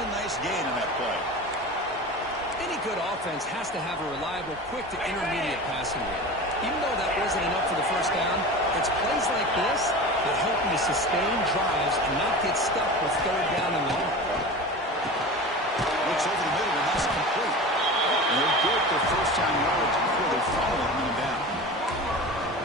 a nice gain on that play. Any good offense has to have a reliable, quick to intermediate passing game. Even though that wasn't enough for the first down, it's plays like this that help you to sustain drives and not get stuck with third down and long. Looks over the middle, and that's complete. And they'll get their first-down yards before they follow him down.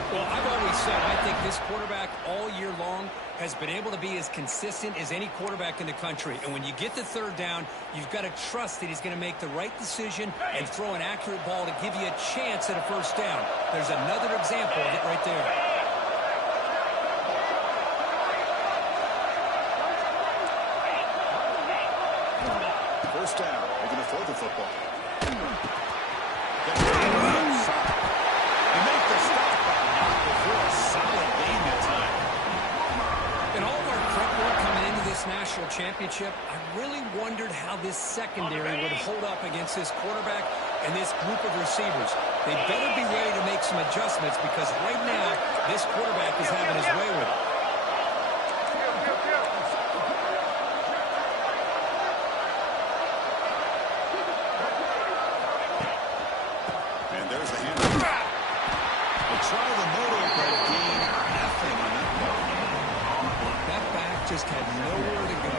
Well, I've always said I think this quarterback all year long has been able to be as consistent as any quarterback in the country. And when you get the third down, you've got to trust that he's going to make the right decision and throw an accurate ball to give you a chance at a first down. There's another example of it right there. First down. They're going to throw the football. National championship, I really wondered how this secondary would hold up against this quarterback and this group of receivers. They better be ready to make some adjustments because right now, this quarterback is having his way with it. And there's a handoff. They try the motor, but gain nothing on that ball. That back just had nowhere to go.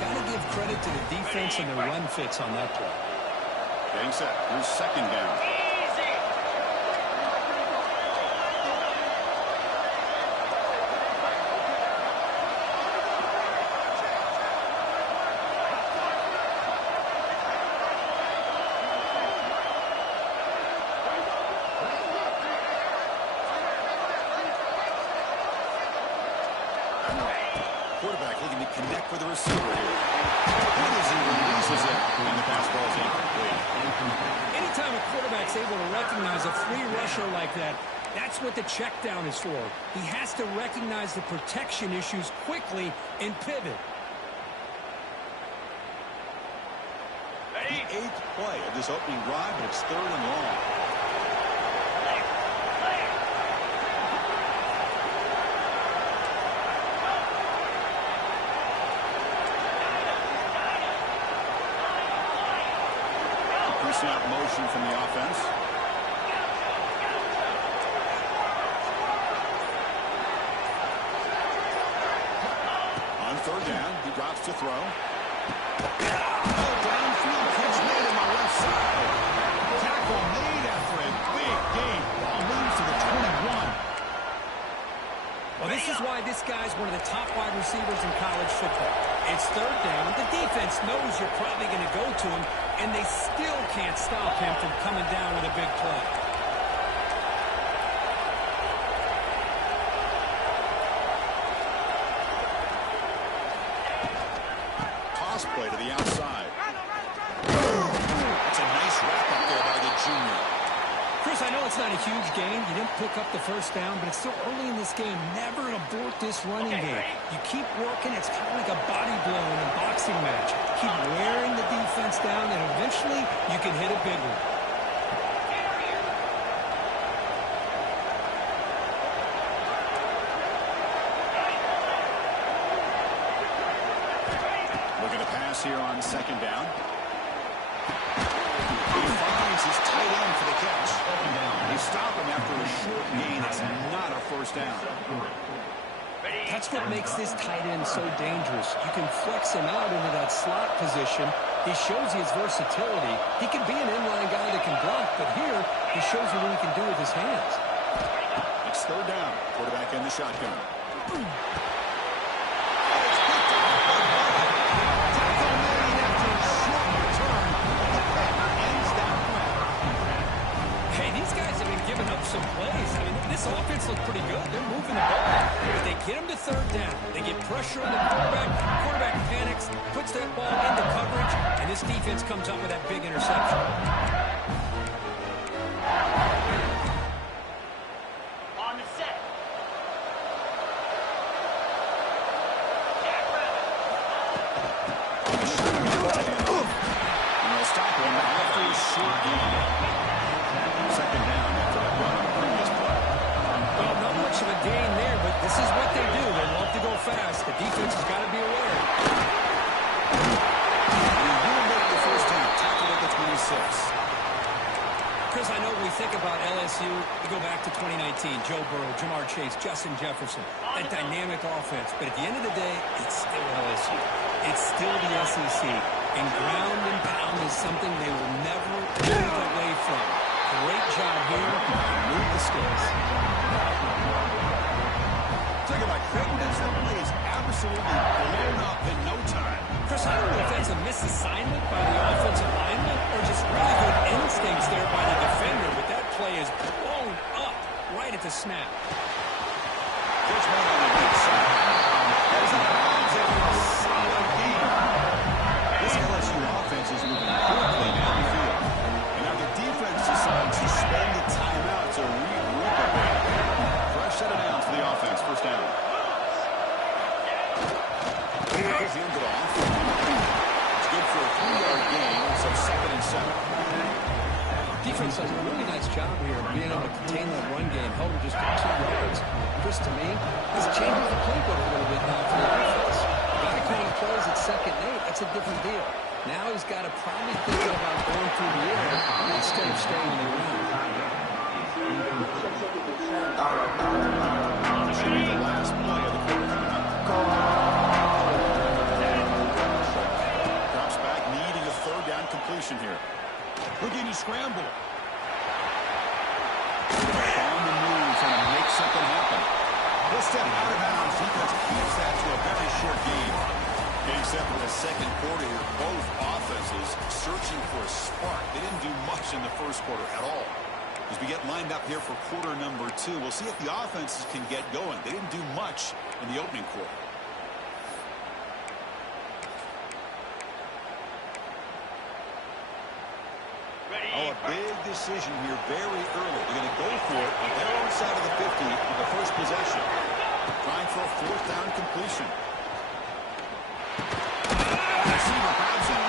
Got to give credit to the defense and the run fits on that play. Getting set. Here's second down. Quarterback looking to connect with the receiver here. What is he releases it when the pass ball is incomplete? Anytime a quarterback's able to recognize a free rusher like that, that's what the check down is for. He has to recognize the protection issues quickly and pivot. The 8th play of this opening drive, but it's 3rd and long. Snap motion from the offense. On 3rd down, he drops to throw. Downfield catch made on the left side. Tackle made after a big gain. Ball moves to the 21. Well, this is why this guy's one of the top wide receivers in college football. It's 3rd down. The defense knows you're probably going to go to him, and they still can't stop him from coming down with a big play. Toss play to the outside. That's a nice wrap up there by the junior. Chris, I know it's not a huge gain. You didn't pick up the first down, but it's still early in this game. Never abort this running game. You keep working. It's kind of like a body blow in a boxing match. Keep wearing the defense down, and eventually you can hit a big one. Looking to pass here on 2nd down. He finds his tight end for the catch. They stop him after a short gain. It's not a first down. That's what makes this tight end so dangerous. You can flex him out into that slot position. He shows you his versatility. He can be an inline guy that can block, but here he shows you what he can do with his hands. It's 3rd down. Quarterback in the shotgun. Some plays. I mean, this offense looked pretty good. They're moving the ball. But they get him to 3rd down. They get pressure on the quarterback. Quarterback panics, puts that ball into coverage, and this defense comes up with that big interception. On the set. And they'll stop him after a short gain. 2nd down after that run on the previous play. Well, not much of a gain there, but this is what they do. They love to go fast. The defense has got to be aware. you go back to 2019, Joe Burrow, Jamar Chase, Justin Jefferson, that dynamic offense. But at the end of the day, it's still LSU. It's still the SEC. And ground and pound is something they will never move away from. Great job here. Move the sticks. Talking about quickness, that play is absolutely blown up in no time. Chris, I don't know if that's a misassignment by the offensive lineman or just really good instincts there by the defender, but that play is blown up right at the snap. There's one on the weak side. There's a bounds after a solid game. This LSU offense is moving quickly down the field. And now the defense decides to spend the timeout to regroup a bit. Fresh set of downs for the offense. First down. Here's the end of off. It's good for a 3-yard gain, so 2nd and 7. Defense does a really nice job here of being able to contain that run game, held him just to 2 yards. Chris, to me, this changes the playbook a little bit now for the offense. Got to call the plays at 2nd and 8. That's a different deal. Now he's got to probably think about going through the air instead of staying in the ground. This should be the last play of the quarter coming up. Drops back, needing a 3rd down completion here. Looking to scramble. On the move, trying to make something happen. He'll step out of bounds. Defense keeps that to a very short game. Getting set for the 2nd quarter here. Both offenses searching for a spark. They didn't do much in the 1st quarter at all. As we get lined up here for quarter number 2, we'll see if the offenses can get going. They didn't do much in the opening quarter. Oh, a big decision here very early. They're going to go for it on their own side of the 50 with the first possession. Trying for a 4th down completion. Receiver grabs it.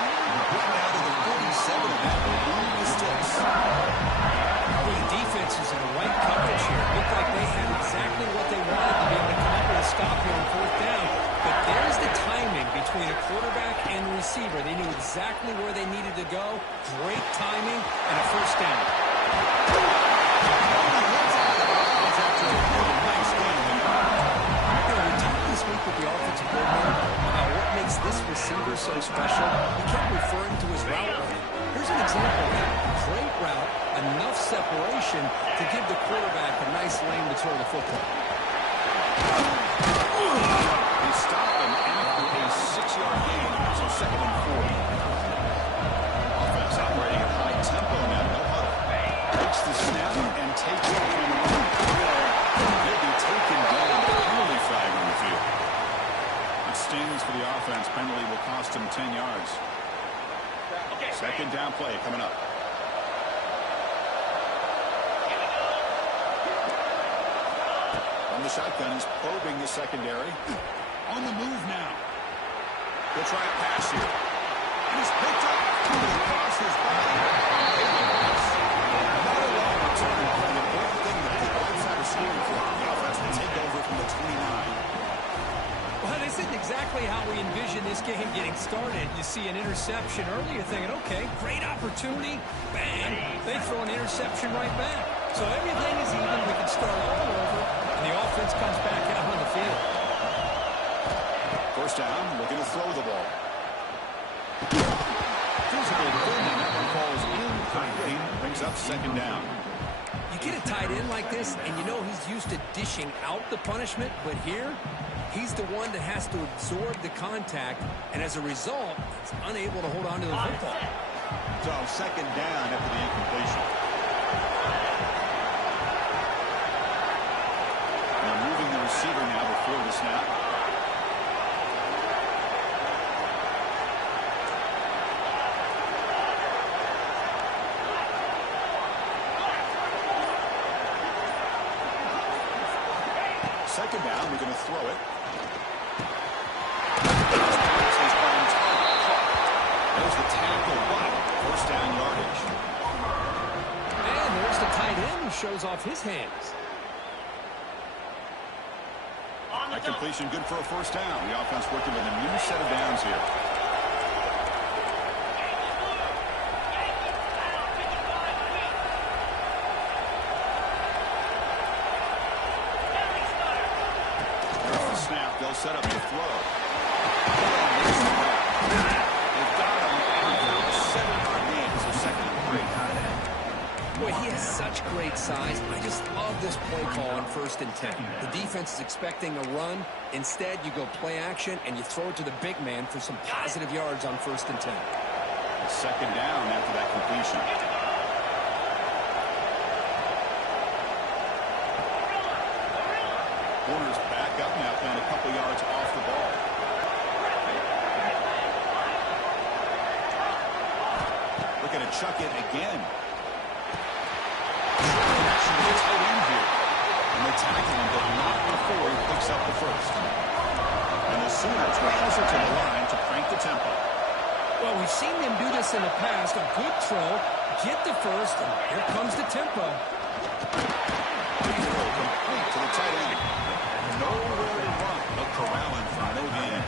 Right out of the 47, and that will move the sticks. Well, the defense is in the right coverage here. Looked like they had exactly what they wanted to be able to come up with a stop here on 4th down. But there's the timing between a quarterback and the receiver. They knew exactly where they needed to go. Great timing and a 1st down. We talked this week with the offensive coordinator about what makes this receiver so special. He kept referring to his route running. Here's an example of that. Great route, enough separation to give the quarterback a nice lane to throw the football. He stopped him after a 6-yard gain, so 2nd and 4. Offense operating at high tempo now, no huddle. Takes the snap and takes it from the run. He'll be taken down, penalty flag on the field. It stings for the offense. Penalty will cost him 10 yards. 2nd down play coming up. From the shotgun, he's probing the secondary. On the move now. He'll try a pass here. And he's picked up. Across his body. Not a long return. The important thing that the outside receiver for the offense will take over from the 29. Well, this isn't exactly how we envision this game getting started. You see an interception early, you're thinking, okay, great opportunity. Bang! They throw an interception right back. So everything is even. We can start all over, and the offense comes back out on the field. 1st down, looking to throw the ball. Physical defending, that one falls in. Brings up 2nd down. You get a tight end like this, and you know he's used to dishing out the punishment, but here, he's the one that has to absorb the contact, and as a result, he's unable to hold on to the football. So 2nd down after the incompletion. Now moving the receiver now before the snap. Second down, we're going to throw it. There's the tackle, but 1st down yardage. And there's the tight end who shows off his hands. That completion good for a 1st down. The offense working with a new set of downs here. snap, they'll set up the throw. They've got him at a 7-yard gain, so second and 3. Boy, he has such great size. I just love this play call on 1st and 10. The defense is expecting a run. Instead, you go play action, and you throw it to the big man for some positive yards on 1st and 10. Second down after that completion. Corners back up now, playing a couple yards off the ball. Looking to chuck it again. Actually, it's tight end here. And they tackle him, but not before he picks up the first. And the Sooners will hustle to the line to crank the tempo. Well, we've seen them do this in the past. A good throw, get the first, and here comes the tempo. Big throw complete to the tight end. Nowhere to run, but corralling for no gain.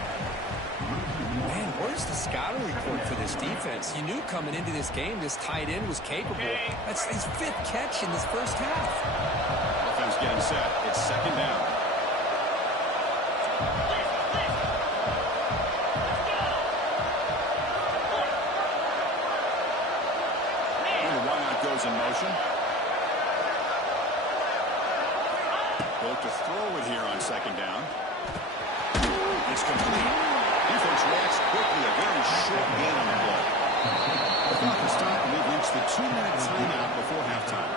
Man, where's the scouting report for this defense? You knew coming into this game this tight end was capable. That's his 5th catch in this first half. Offense getting set. It's second down. And the wideout goes in motion. Look to throw it here on second down. It's complete. Defense reacts quickly. A very short gain on the play. The clock is stopped, and we've reached the 2-minute timeout before halftime.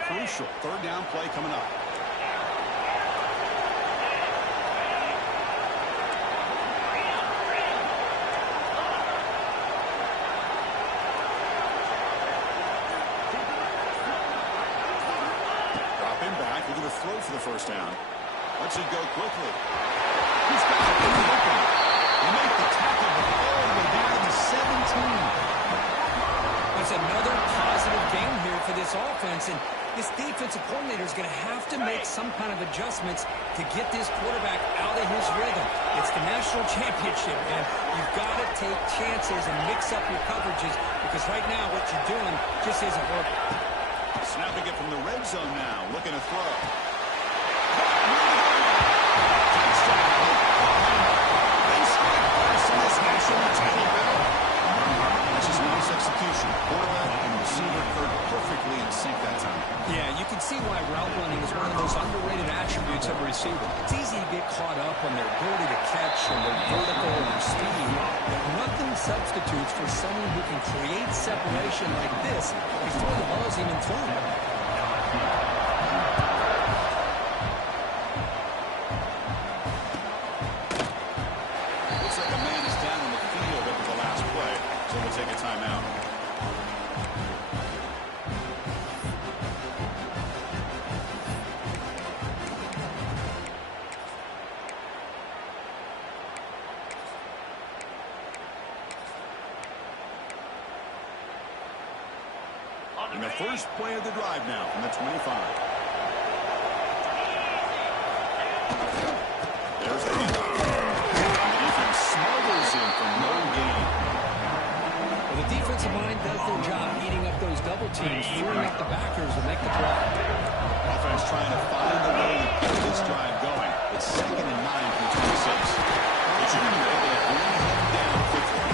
Crucial 3rd down play coming up. Looking to throw for the first down. Lets it go quickly. He's got it open. They make the tackle, but all the way down to the 17. That's another positive game here for this offense, and this defensive coordinator is going to have to make some kind of adjustments to get this quarterback out of his rhythm. It's the national championship, man. You've got to take chances and mix up your coverages, because right now what you're doing just isn't working. Snapping it from the red zone now, looking to throw. They strike first in this national title battle. That's just nice execution. Quarterback and receiver heard perfectly in sync that time. Yeah, you can see why route running is one of the most underrated attributes of a receiver. It's easy to get caught up on their ability to catch and their vertical and their speed, but nothing substitutes for someone who can create separation like this before the ball's even thrown. Looks like a man is down on the field after the last play, so we'll take a timeout. And the first play of the drive now from the 25. There's the handoff. And the defense smothers him for no gain. Well, the defensive line does their job eating up those double teams, freeing up the backers to make the play. Offense trying to find the way to get this drive going. It's 2nd and 9 from 26. They should be able to bring him down quickly.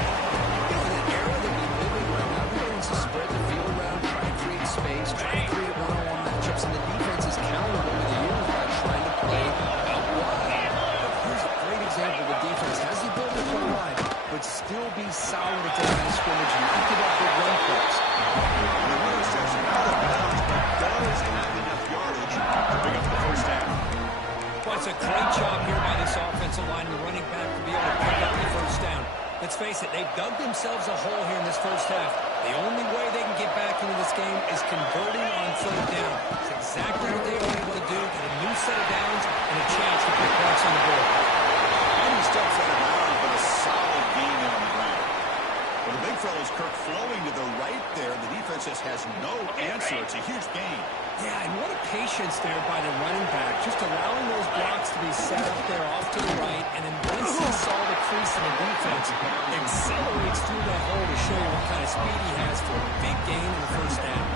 In an era that we live in right now, everybody wants to spread the field around, try to create space, try to create one-on-one matchups, and the defense is countered over the years by trying to play out wide. But here's a great example. The defense has the ability to play wide, but still be solid at the line of scrimmage and not give up big run plays. And the runner steps out of bounds, but does have enough yardage to pick up the first down. Well, it's a great job here by this offensive line, the running back, to be able to pick up the first down. Let's face it, they've dug themselves a hole here in this first half. The only way they can get back into this game is converting on 3rd down. It's exactly what they were able to do, get a new set of downs and a chance to put points on the board. And he steps out of bounds, but a solid gain there on the ground. Well, the big fella's Kirk flowing to the right there. The defense just has no answer. It's a huge gain. Yeah, and what a patience there by the running back, just allowing those blocks to be set up there off to the right, and then once he saw the crease in the defense, accelerates through that hole to show you what kind of speed he has for a big gain in the first down.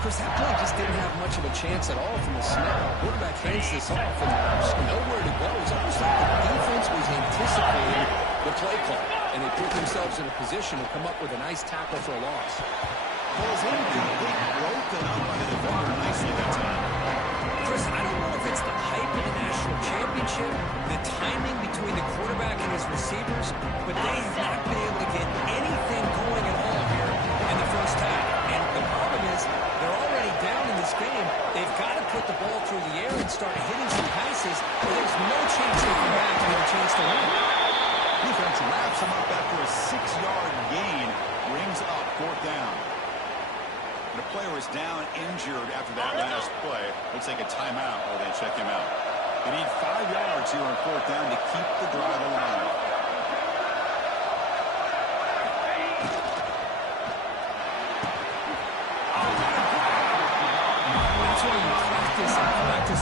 Chris, that play just didn't have much of a chance at all from the snap. Quarterback hands this off, and there's nowhere to go. It's almost like the defense was anticipating the play call, and they put themselves in a position to come up with a nice tackle for a loss. Pulls in, complete, broken up by the defender nicely that time. Chris, I don't know if it's the hype of the national championship, the timing between the quarterback and his receivers, but they have not been able to get anything going at all here in the first half. And the problem is, they're already down in this game. They've got to put the ball through the air and start hitting some passes, or there's no chance they come back and have a chance to win. Defense wraps him up after a 6-yard gain, brings up 4th down. The player is down injured after that last play. Looks like a timeout while they check him out. They need 5 yards here on 4th down to keep the drive alive. That's why you practice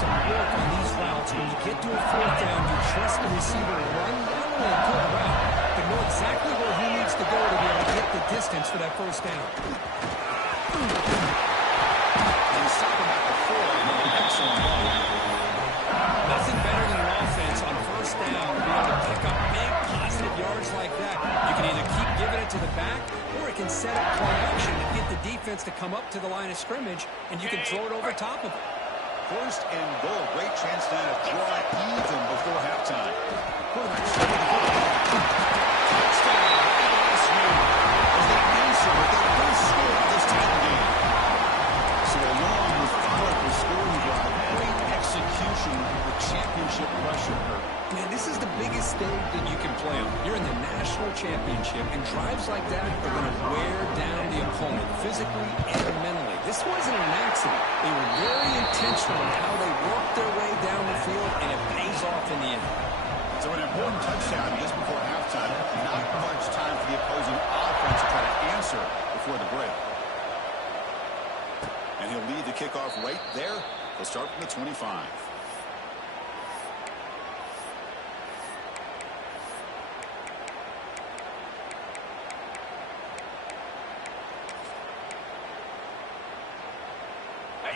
and work on these routes. When you get to a 4th down, you trust the receiver to run not only a good route, but know exactly where he needs to go to be able to get the distance for that first down. And stop him at the 4. Excellent ball. Nothing better than an offense on 1st down to be able to pick up big positive yards like that. You can either keep giving it to the back, or it can set up play action and get the defense to come up to the line of scrimmage, and you can throw it over top of it. 1st and goal. Great chance now to draw it even before halftime. Quarterback showing the touchdown. LSU as they answer with their first score of this title game. So a long, methodical scoring drive. Great execution with championship pressure. Man, this is the biggest thing that you can play on. You're in the national championship, and drives like that are going to wear down the opponent physically and mentally. This wasn't an accident. They were very intentional in how they worked their way down the field, and it pays off in the end. So an important touchdown just before halftime. Not much time for the opposing offense to try to answer before the break. And he'll lead the kickoff right there. They'll start from the 25.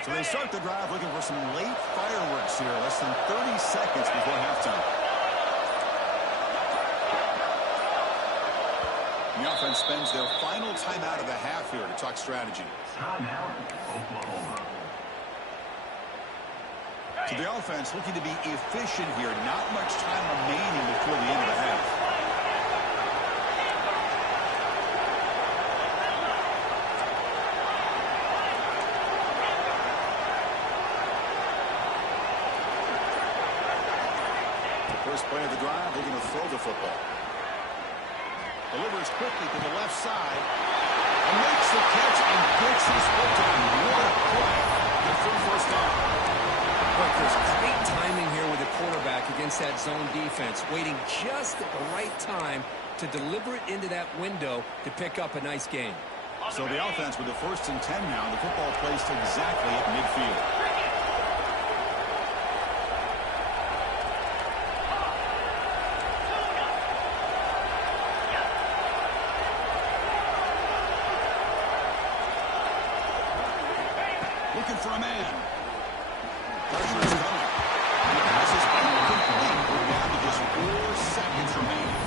So they start the drive looking for some late fireworks here. Less than 30 seconds before halftime. The offense spends their final timeout of the half here to talk strategy. So the offense looking to be efficient here. Not much time remaining before the end of the half. First play of the drive, looking to throw the football. Delivers quickly to the left side. And makes the catch and gets his foot down. What a play. The full first down. But there's great timing here with the quarterback against that zone defense, waiting just at the right time to deliver it into that window to pick up a nice gain. So the offense with the 1st and 10 now. The football placed exactly at midfield. Looking for a man. Pressure is coming. And the pass is incomplete. We're down to just 4 seconds remaining.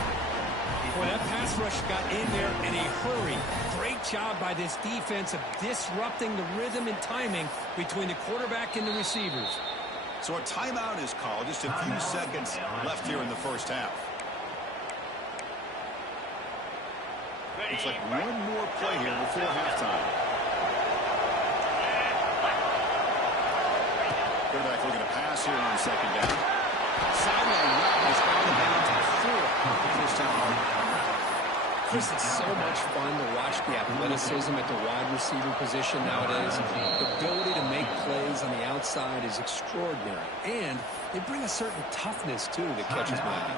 Boy, that pass rush got in there in a hurry. Great job by this defense of disrupting the rhythm and timing between the quarterback and the receivers. So a timeout is called. Just a few seconds left here in the first half. Looks like one more play here before halftime. Quarterback looking to pass here on 2nd down. Sideline route is out of bounds at 4. First down. Chris, it's so much fun to watch the athleticism at the wide receiver position nowadays. The ability to make plays on the outside is extraordinary. And they bring a certain toughness, too, that catches my eye.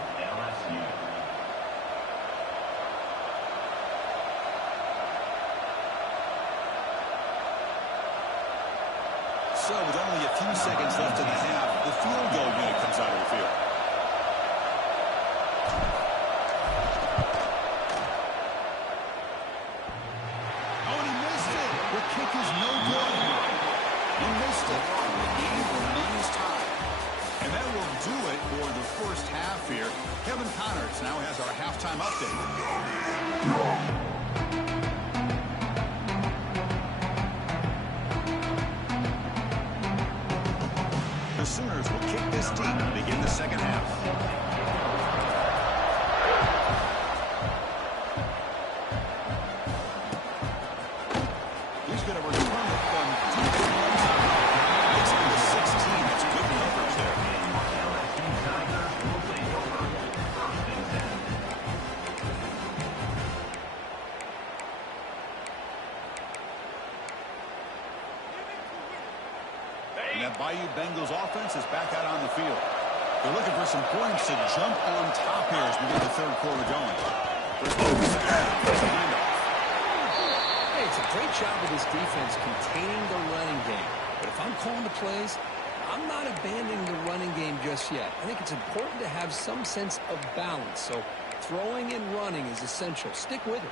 So with only a few seconds left in the half, the field goal unit comes out of the field. Oh, and he missed it. The kick is no good. He missed it. The game remains tied. And that will do it for the first half here. Kevin Connors now has our halftime update. The Sooners will kick this deep and begin the second half. He's going to return it from deep. It's on the 16. That's good numbers there. And that Bayou Bengals offense is back out on the field. They're looking for some points to jump on top here as we get the third quarter going. First play of the second half. Hey, it's a great job of this defense containing the running game. But if I'm calling the plays, I'm not abandoning the running game just yet. I think it's important to have some sense of balance. So throwing and running is essential. Stick with it.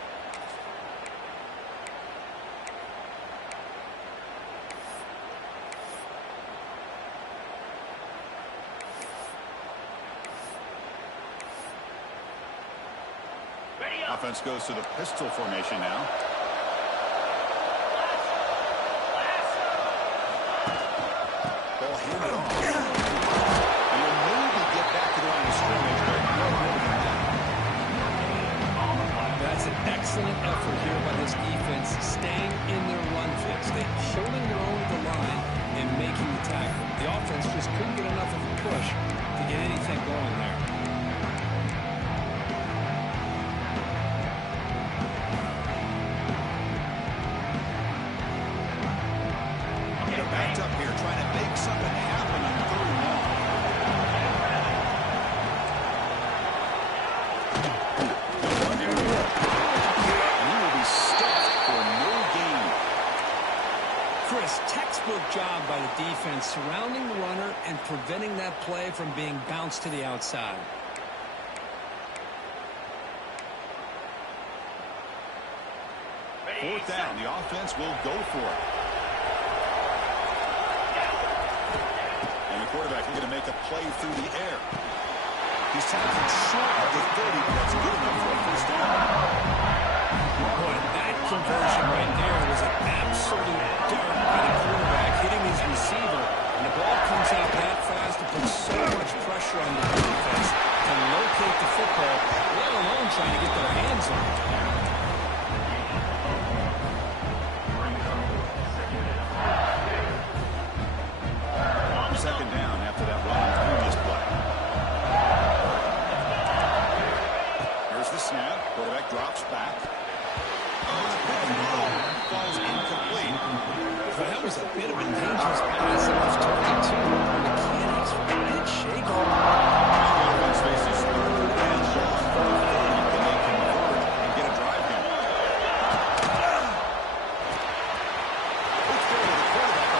Offense goes to the pistol formation now. Ball handed off. And he'll maybe get back to the line of scrimmage, but no more than that. That's an excellent effort here by this defense, staying in their run fix. They're holding their own at the line and making the tackle. The offense just couldn't get enough of a push to get anything going there. Backed up here, trying to make something happen on third and long. And he will be stuffed for no gain. Chris, textbook job by the defense surrounding the runner and preventing that play from being bounced to the outside. Fourth down, the offense will go for it. And the quarterback is going to make a play through the air. He's tackled short of the 30, but that's good enough for a first down. Boy, that conversion right there was an absolute dart by the quarterback hitting his receiver. And the ball comes out that fast to put so much pressure on the defense to locate the football, let alone trying to get their hands on it. Second down after that run on the previous play. Here's the snap. Quarterback drops back. Oh, the pick and roll falls incomplete. Well, that was a bit of a dangerous pass that was targeted to. The mechanics were a bit shaky. The offense faces third and long for a 30. Can they convert and get a drive here? Let's go to the quarterback.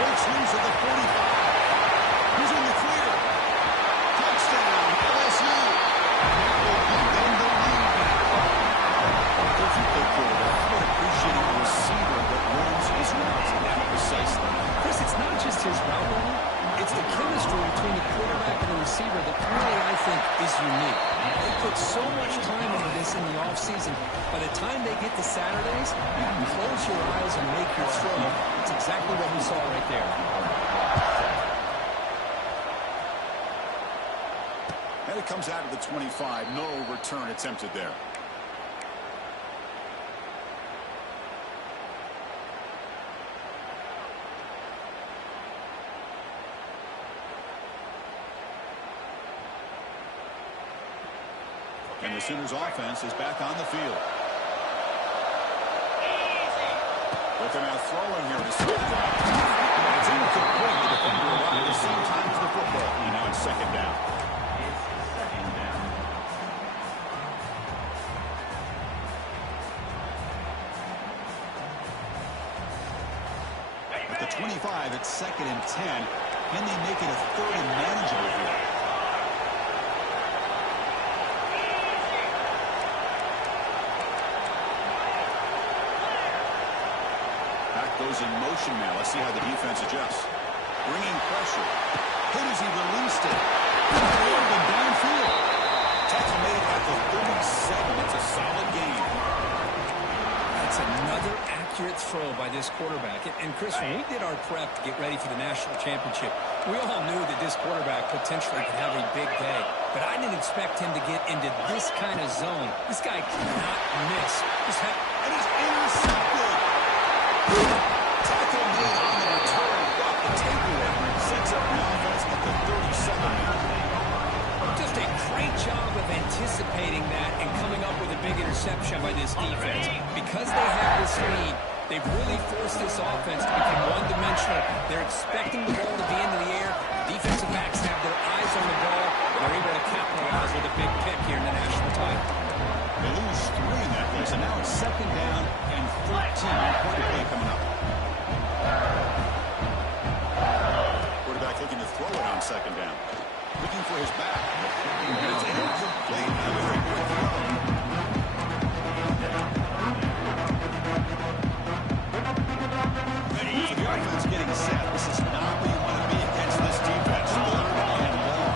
Big swings at the 45. He's in the clear. Touchdown, LSU. That will give them the lead now. If you play quarterback, I would appreciate a receiver that runs his routes that precisely. Chris, it's not just his route running. It's the chemistry between the quarterback and the receiver that really, I think, is unique. They put so much time into this in the offseason. By the time they get to Saturdays, you can close your eyes and make your throw. It's exactly what we saw right there. And it comes out of the 25. No return attempted there. And the Sooners offense is back on the field. But they're now throwing here to start the It's incomplete. The defender arrived at the same time as the football. And now it's second down. At the 5 at 2nd and 10. Can they make it a 3rd and manageable here? Back goes in motion now. Let's see how the defense adjusts. Bringing pressure. Who does he released it? And downfield. Tackle made at the 37. It's a solid game. That's another accurate throw by this quarterback. And Chris, when we did our prep to get ready for the national championship, we all knew that this quarterback potentially could have a big day. But I didn't expect him to get into this kind of zone. This guy cannot miss. And he's intercepted. Tackle made on the return. Got the takeaway. Sets up the offense at the 37 now. Just a great job of anticipating that and coming up with a big interception by this defense. Because they have this lead, they've really forced this offense to become one-dimensional. They're expecting the ball to be into the air. Defensive backs have their eyes on the ball, and they're able to capitalize with a big pick here in the national title. They lose 3 in that play, so now it's 2nd down and 13. Quarter play coming up. Quarterback looking to throw it on 2nd down. Looking for his back. And it's incomplete. A very good throw. So the offense getting set. This is not where you want to be against this defense. 3rd and long.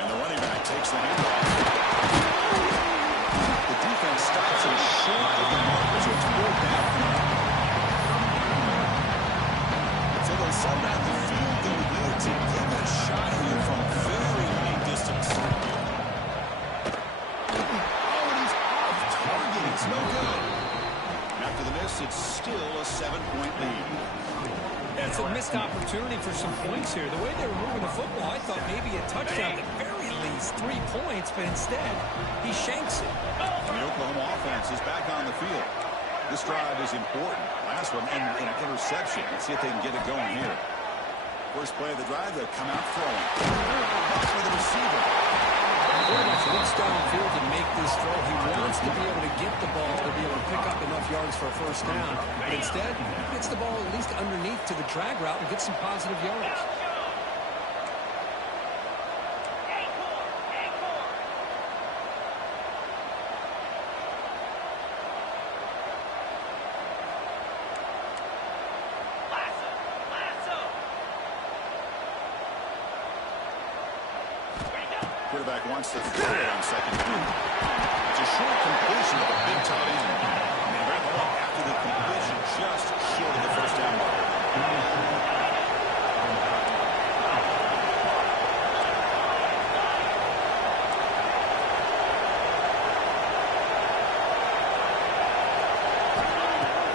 And the running back takes the handoff. The defense stops it short of the marker, so it's 4th down. So they'll send out the field goal unit to give it a shot here from very late distance. Oh, and he's off target. It's no good. And after the miss, it's still a 7-point lead. It's a missed opportunity for some points here. The way they were moving the football, I thought maybe a touchdown at the very least, 3 points, but instead, he shanks it. And the Oklahoma offense is back on the field. This drive is important. Last one, and an interception. Let's see if they can get it going here. First play of the drive, they'll come out throwing. For the receiver. Quarterback's looks downfield to make this throw. He wants to be able to get the ball to be able to pick up enough yards for a first down. But instead, he gets the ball at least underneath to the drag route and gets some positive yards. Quarterback wants to throw it on 2nd down. It's a short completion of a big tight end. And they wrap it up after the completion just short of the first down mark.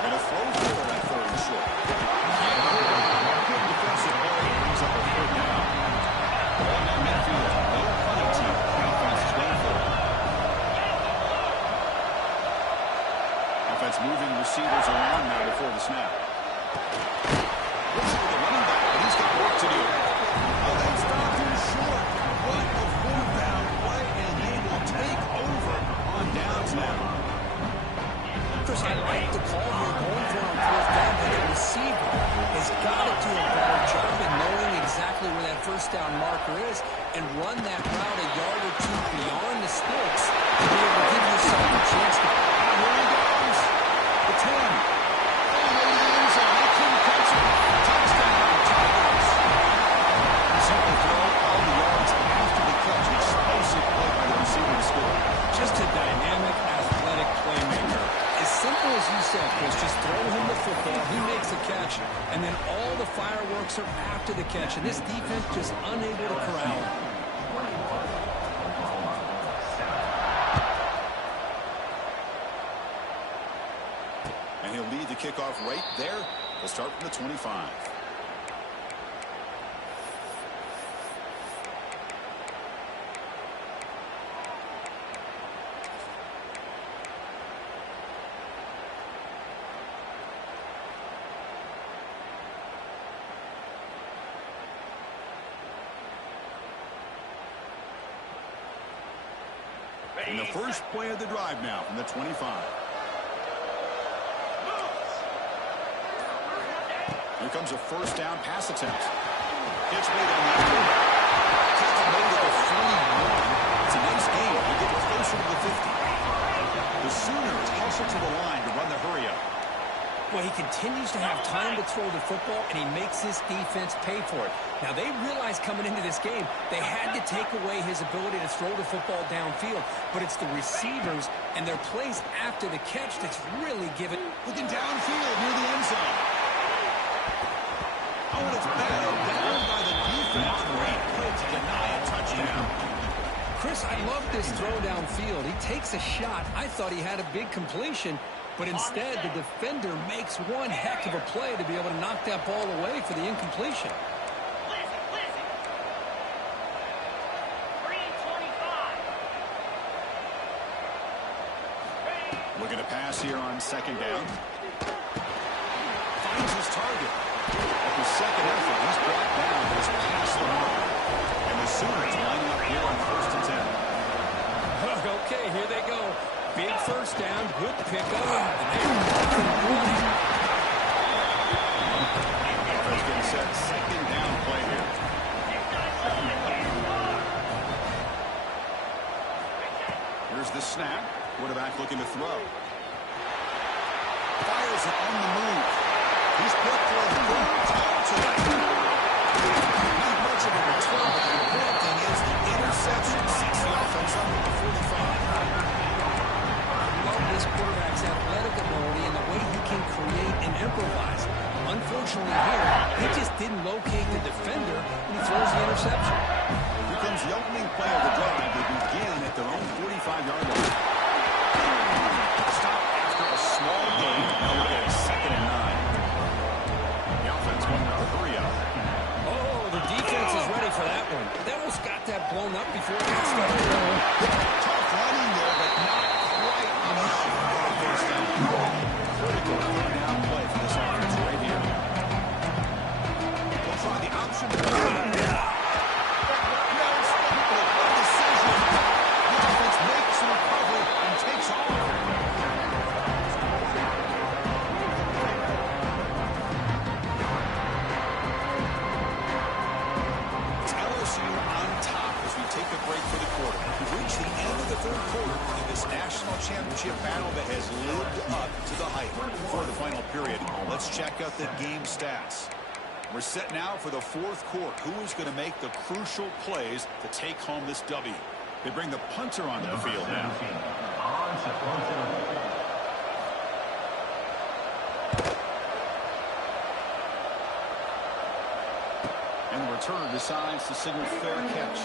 And a throw for that 3rd and short. Good defensive play brings up a 3rd down. Ball down midfield. Offense moving receivers around now before the snap. Looks for the running back, but he's got work to do. Oh, they stopped him short. What a 4th down play, and they will take over on downs now. Chris, I like the call here going for on 4th down, but the receiver has got to do a better job in knowing exactly where that first down marker is and run that route a yard or 2 beyond the sticks to be able to give yourself a chance to... Here he goes. The 10. All the way to the end zone. They couldn't catch him. Touchdown, Tigers. Simple throw, all the yards after the catch. Explosive play by the receiver to score. Just a dynamic, athletic playmaker. As simple as you said, Chris, just throw him the football, he makes a catch, and then all the fireworks are after the catch, and this defense just unable to corral him. And he'll lead the kickoff right there. They'll start from the 25. And the first play of the drive now from the 25. Here comes a first down pass attempt. It's made on that one. Tackle made at the 41. It's a nice game. They get closer to the 50. The Sooners hustle to the line to run the hurry-up. Well, he continues to have time to throw the football, and he makes this defense pay for it. Now, they realized coming into this game they had to take away his ability to throw the football downfield, but it's the receivers and their plays after the catch that's really given. Looking downfield near the end zone. Oh, and it's battled down by the defense. Great play to deny a touchdown. Chris, I love this throw downfield. He takes a shot. I thought he had a big completion, but instead the defender makes one heck of a play to be able to knock that ball away for the incompletion. Looking to pass here on second down. Finds his target. At the second effort, he's brought down, but he's past the mark. And the Sooners lining up here on first and 10. Okay, here they go. Big first down, good pickup. He's going to set second down play here. Here's the snap. Quarterback looking to throw. Fires it on the move. He's put for a third time tonight. Not much of a return, but the important thing is the interception sets the offense up at the 45. Love this quarterback's athletic ability and the way he can create and improvise. Unfortunately here, he just didn't locate the defender and he throws the interception. Here comes the opening play of the drive. They begin at their own 45-yard line. Stop after a small gain. Now we'll get a second and 9. The offense going with the hurry-up. Oh, the defense is ready for that one. They almost got that blown up before it got started. Tough running there, but not quite enough for a first down. Critical third down play for this offense right here. They'll try the option. Championship battle that has lived up to the hype. Before the final period, let's check out the game stats. We're set now for the fourth quarter. Who is going to make the crucial plays to take home this W? They bring the punter onto the field now. And the returner decides to signal fair catch.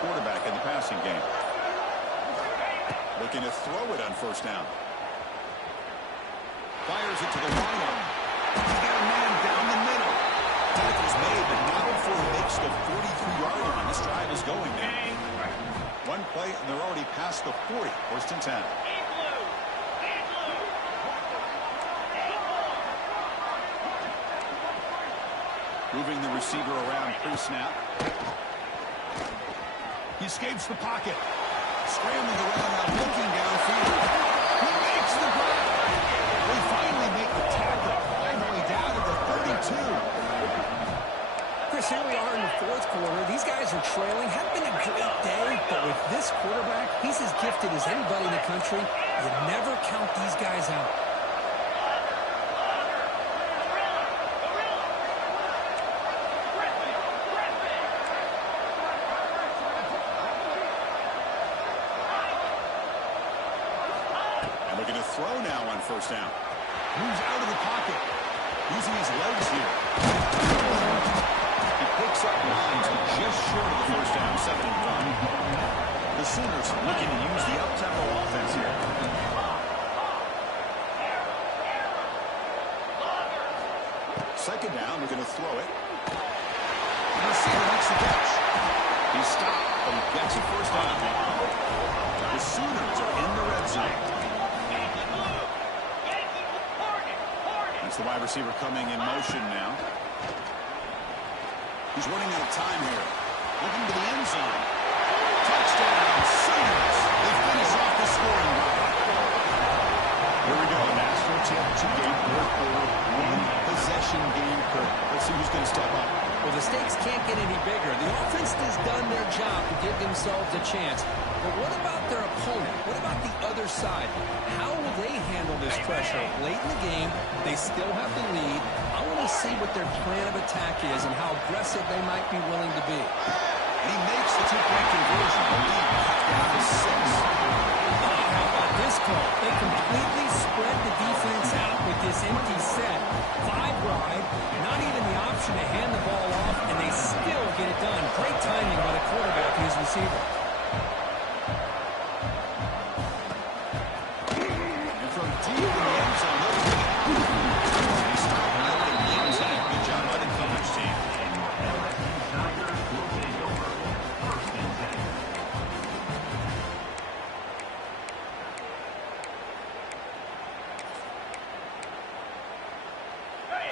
Quarterback in the passing game. Looking to throw it on first down. Fires it to the line. He got a man down the middle. Tackle's made, but not before he makes the 43-yard line. This drive is going now. One play, and they're already past the 40. First and 10. Moving the receiver around pre-snap. He escapes the pocket. Scrambling around now, looking downfield. He makes the grab. They finally make the tackle. All the way down to the 32. Chris, here we are in the fourth quarter. These guys are trailing. Had been a great day, but with this quarterback, he's as gifted as anybody in the country. You never count these guys out. Looking to throw now on first down. Moves out of the pocket. Using his legs here. He picks up lines just short of the first down. 7-1. The Sooners looking to use the up-tempo offense here. Second down, looking to throw it. And the receiver makes the catch. He's stopped, but he gets a first down. The Sooners are in the red zone. It's the wide receiver coming in motion now. He's running out of time here. Looking to the end zone. Touchdown, Sooners. They finish off the scoring drive. Here we go, national championship game, fourth quarter, one-possession game. Let's see who's going to step up. Well, the stakes can't get any bigger. The offense has done their job to give themselves a chance. But what about their opponent? What about the other side? How will they handle this pressure? Late in the game, they still have the lead. I want to see what their plan of attack is and how aggressive they might be willing to be. And he makes the two-point conversion. The lead down to 6. How about this call? They completely spread the defense out with this empty set. 5 wide, not even the option to hand the ball off, and they still get it done. Great timing by the quarterback and his receiver. And from deep in the end zone, they stop in the end zone. Good job by the coverage team.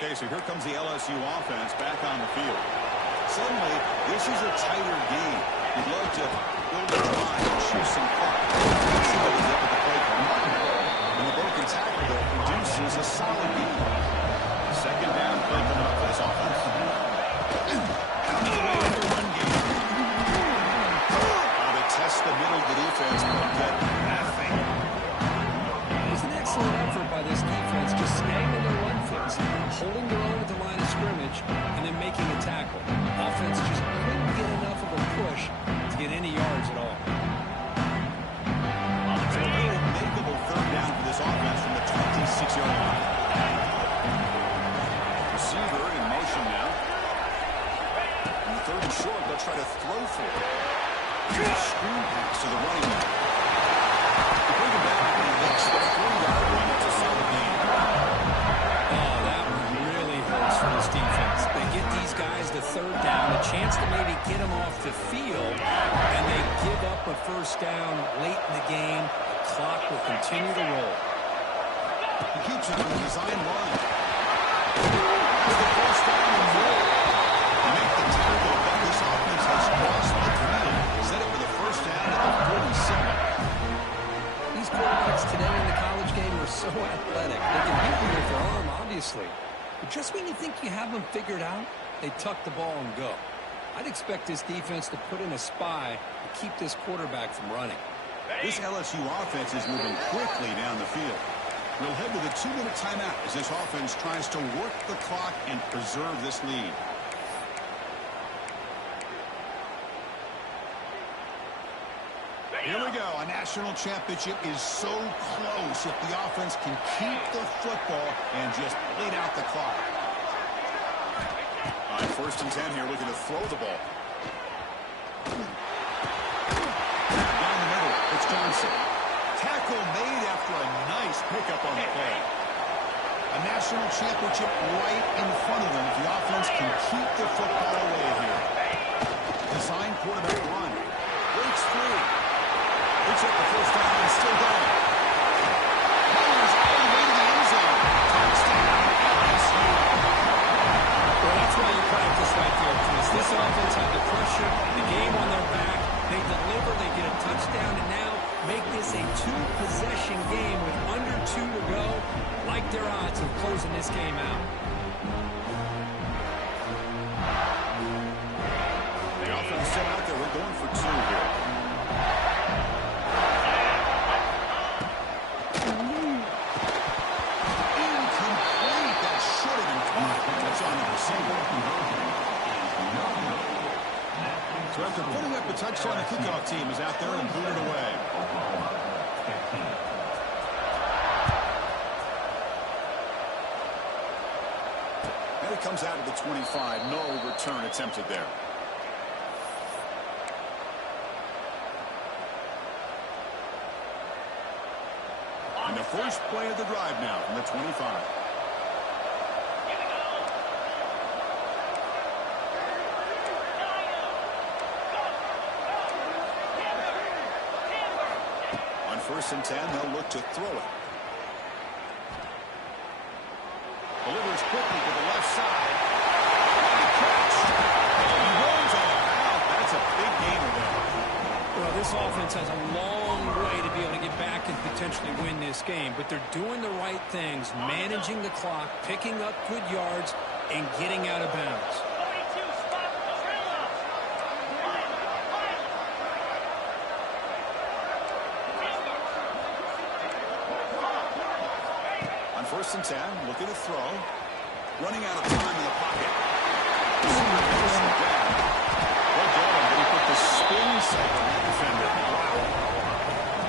Okay, so here comes the LSU offense back on the field. Suddenly, this is a tighter game. You'd love to build a drive and shoot some clock. Let's see what he's up at the plate for Martin. And the broken tackle that produces a solid game. Second down play coming up for this offense. Out of the way of the run game. They test the middle of the defense, but get nothing. It was an excellent effort by this defense, just staying in their run fits, holding their own at the line of scrimmage, and then making a tackle. Offense just couldn't get enough of a push to get any yards at all. So a very makeable third down for this offense from the 26-yard line. Receiver in motion now. On the third and short, they'll try to throw for it. Screen pass to the running back. To bring it back, that's the 3-yard line. That's a solid game. Oh, that one really hurts for this defense. They get these guys the third down, a chance to maybe get them off the field, and they give up a first down late in the game. The clock will continue to roll. He keeps it on the design run. With the first down and more. Make the tackle, but this offense has crossed the field. Set it for the first down at the 47. These quarterbacks today in the college game are so athletic. They can beat you with their arm, obviously. But just when you think you have them figured out, they tuck the ball and go. I'd expect this defense to put in a spy to keep this quarterback from running. This LSU offense is moving quickly down the field. We'll head to the 2-minute timeout as this offense tries to work the clock and preserve this lead. Here we go. A national championship is so close if the offense can keep the football and just bleed out the clock. All right, 1st and 10 here, looking to throw the ball. Down the middle, it's Johnson. Tackle made after a nice pickup on the play. A national championship right in front of them if the offense can keep the football away here. Design quarterback run. Breaks free. Picks up the first down and still going. Myers all the way to the end zone. Touchdown, LSU. Well, that's why you practice right there, Chris. This offense had the pressure, the game on their back. They deliver, they get a touchdown, and now make this a 2-possession game with under 2 to go. Like their odds of closing this game out. The offense still out there. We're going for 2 here. So after putting up a touchdown, the kickoff team is out there and booted away. And it comes out to the 25. No return attempted there. And the first play of the drive now from the 25. On 1st and 10, they'll look to throw it. A moves quickly to the left side. Great catch. He runs out of bounds. That's a big gainer there. Well, this offense has a long way to be able to get back and potentially win this game, but they're doing the right things, managing the clock, picking up good yards, and getting out of bounds. 42 spot Trilla. On 1st and 10, looking to throw. Running out of time in the pocket. Well done, but he put the spin cycle on the defender. Wow.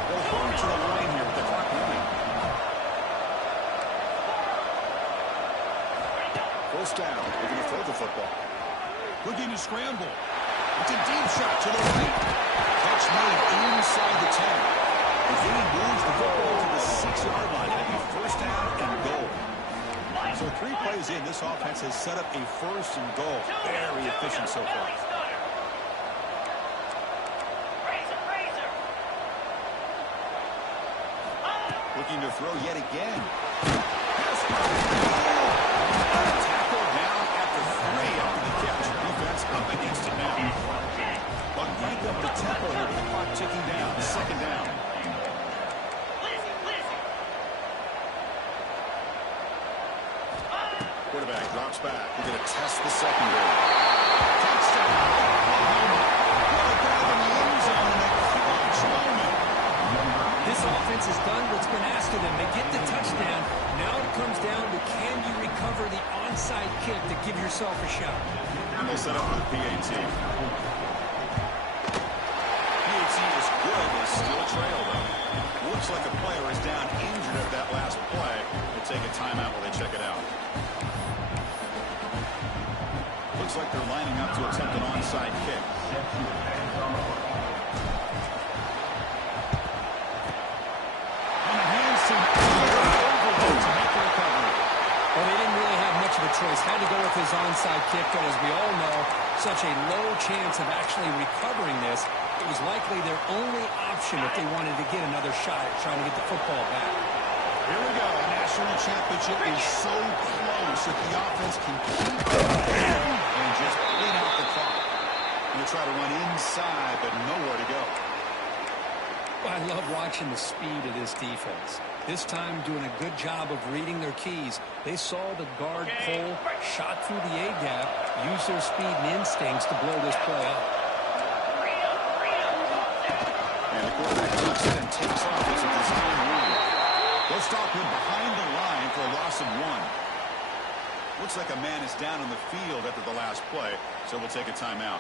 They'll hurry to the line here with the clock running. 1st down, looking to throw the football. Looking to scramble. It's a deep shot to the right. Catch made inside the 10. As he moves the football to the 6-yard line, it'll be 1st down and goal. So 3 plays in, this offense has set up a 1st and goal. Very efficient so far. Looking to throw yet again. Tackle down after 3 after the catch. Defense up against it now. But crank up the tempo here with the clock ticking down. 2nd down. Quarterback drops back. We're going to test the secondary. Touchdown. What a grab in the end zone in a clutch moment. This offense has done what's been asked of them. They get the touchdown. Now it comes down to can you recover the onside kick to give yourself a shot. And they'll set up with PAT. PAT is good. They still trail, though. Looks like a player is down injured at that last play. They take a timeout while they check it out. Looks like they're lining up to attempt an onside kick. On the hands to make the recovery. Well, they didn't really have much of a choice. Had to go with his onside kick, but as we all know, such a low chance of actually recovering this. It was likely their only option if they wanted to get another shot at trying to get the football back. Here we go. The national championship is so close if the offense can keep it and just bleed out the clock. Going to try to run inside, but nowhere to go. Well, I love watching the speed of this defense. This time doing a good job of reading their keys. They saw the guard pull, shot through the A-gap, used their speed and instincts to blow this play up. And the quarterback tucks in and takes off as if this game won. They'll stop him behind the line for a loss of 1. Looks like a man is down on the field after the last play, so we'll take a timeout.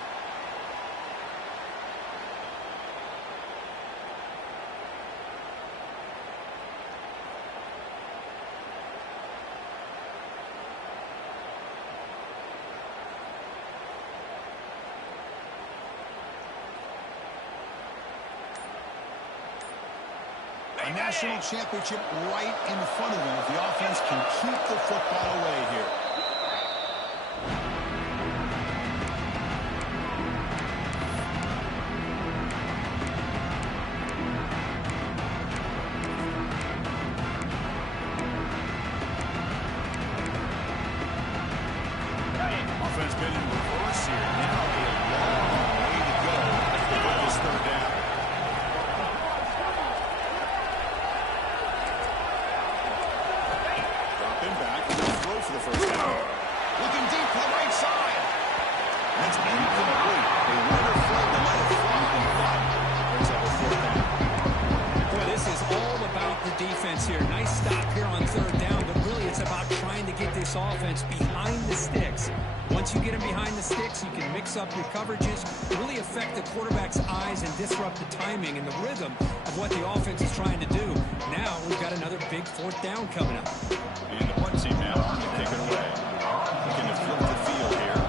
A national championship right in front of them if the offense can keep the football away here. Offense been in reverse here. Now a long way to go for this 3rd down. Back and throw for the 1st down. Looking deep to the right side. That's incomplete. They would have fled to let it fly, but brings up a 4th down. Boy, this is all about the defense here. Nice stop here on 3rd down, but really it's about trying to get this offense behind the sticks. Once you get them behind the sticks, you can mix up your coverages, really affect the quarterback's eyes and disrupt the timing and the rhythm of what the offense is trying to do. Now we've got another big 4th down coming up. And the punt team now to kick it away. Looking to flip the field here.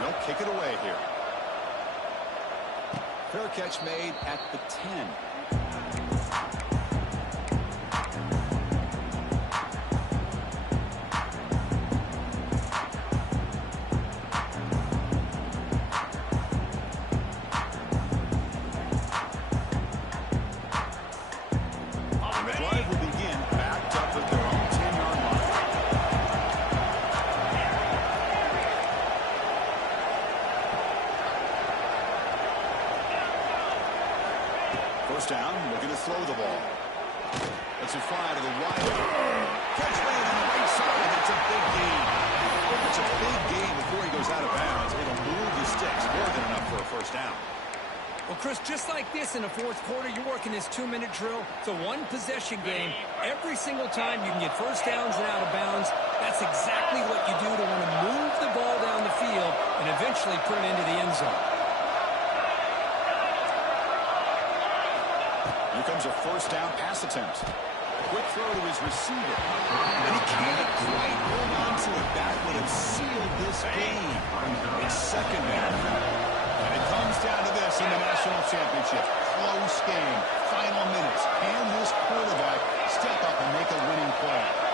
No, kick it away here. Fair catch made at the 10. first down, looking to throw the ball. Let's it fly to the wide. Catch made on the right side. That's a big gain. It's a big gain before he goes out of bounds. It'll move the sticks more than enough for a first down. Well, Chris, just like this in the fourth quarter, you're working this 2-minute drill. It's a one-possession game. Every single time you can get first downs and out of bounds. That's exactly what you do to want to move the ball down the field and eventually put it into the end zone. Here comes a first down pass attempt. Quick throw to his receiver. And he can't quite hold on to it. That would have sealed this game. It's second down. And it comes down to this in the national championship. Close game. Final minutes. Can this quarterback step up and make a winning play?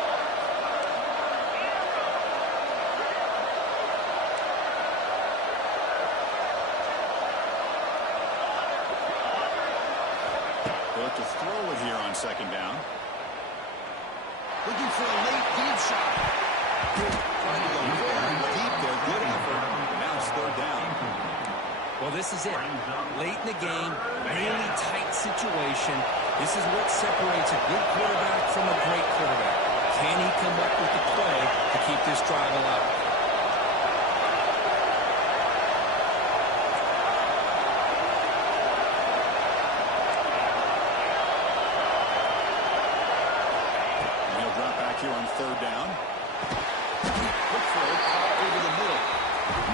Look to throw it here on second down. Looking for a late deep shot. Trying to go very deep there. Good effort. Now it's third down. Well, this is it. Late in the game, really tight situation. This is what separates a good quarterback from a great quarterback. Can he come up with the play to keep this drive alive? Here on third down. Quick throw caught over the middle.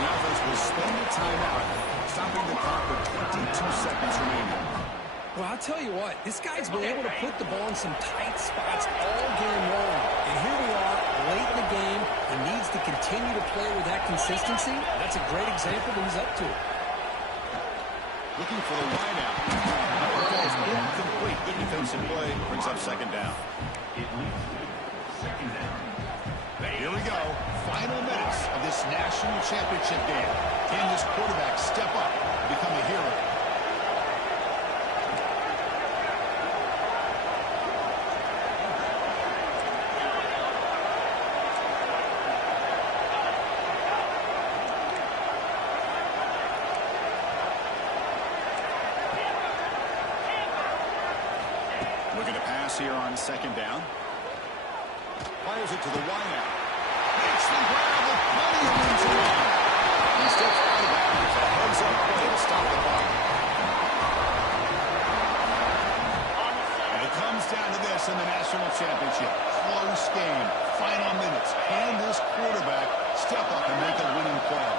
Now this will spend the timeout, stopping the clock with 22 seconds remaining. Well, I'll tell you what, this guy's been able to put the ball in some tight spots all game long. And here we are, late in the game. He needs to continue to play with that consistency. That's a great example that he's up to. Looking for the wide out. That is incomplete. Good defensive play. Brings up second down. Here we go. Final minutes of this national championship game. Can this quarterback step up and become a hero? Looking to pass here on second down. Fires it to the wide out. Makes the grab with plenty of room to run. He steps out of bounds. A heads-up play to stop the clock. And it comes down to this in the national championship. Close game. Final minutes. Can this quarterback step up and make a winning play?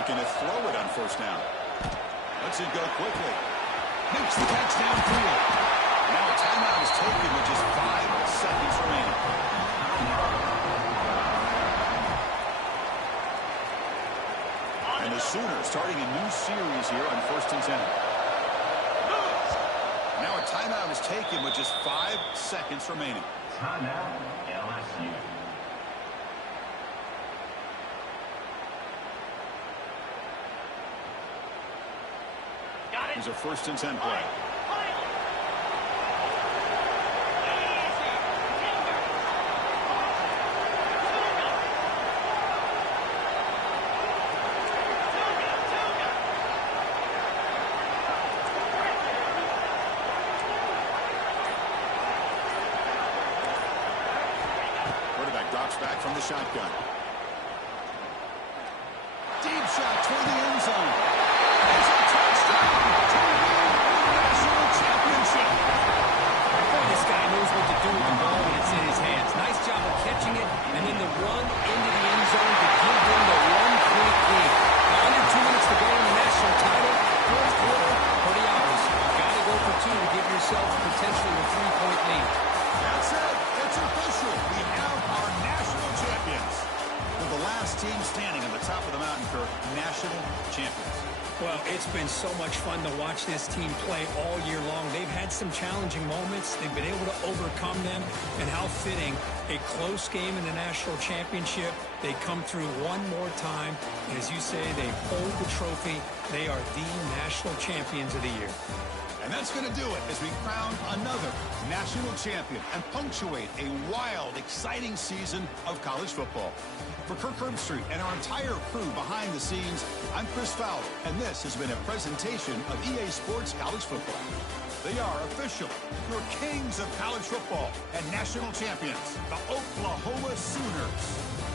Looking to throw it on first down. Lets it go quickly. Makes the catch downfield. Now a timeout is taken with just 5 seconds remaining. And the Sooners starting a new series here on 1st and 10. Now a timeout is taken with just 5 seconds remaining. Timeout, LSU. Here's a 1st and 10 play. Quarterback drops back from the shotgun. Deep shot toward the end zone. There's a touchdown to win the national championship. Boy, this guy knows what to do with the ball when it's in his hands. Nice job of catching it and then the run into the end zone to give them the 1-point lead. Now, under 2 minutes to go in the national title. Fourth quarter, pretty obvious. You've got to go for 2 to give yourself potentially a 3-point lead. That's it. It's official. We have our national champions. With the last team standing on the top of the mountain, Kirk, national champions. Well, it's been so much fun to watch this team play all year long. They've had some challenging moments. They've been able to overcome them. And how fitting, a close game in the national championship. They come through one more time. And as you say, they hold the trophy. They are the national champions of the year. And that's going to do it as we crown another national champion and punctuate a wild, exciting season of college football. For Kirk Herbstreit and our entire crew behind the scenes, I'm Chris Fowler, and this has been a presentation of EA Sports College Football. They are official, your kings of college football and national champions, the Oklahoma Sooners.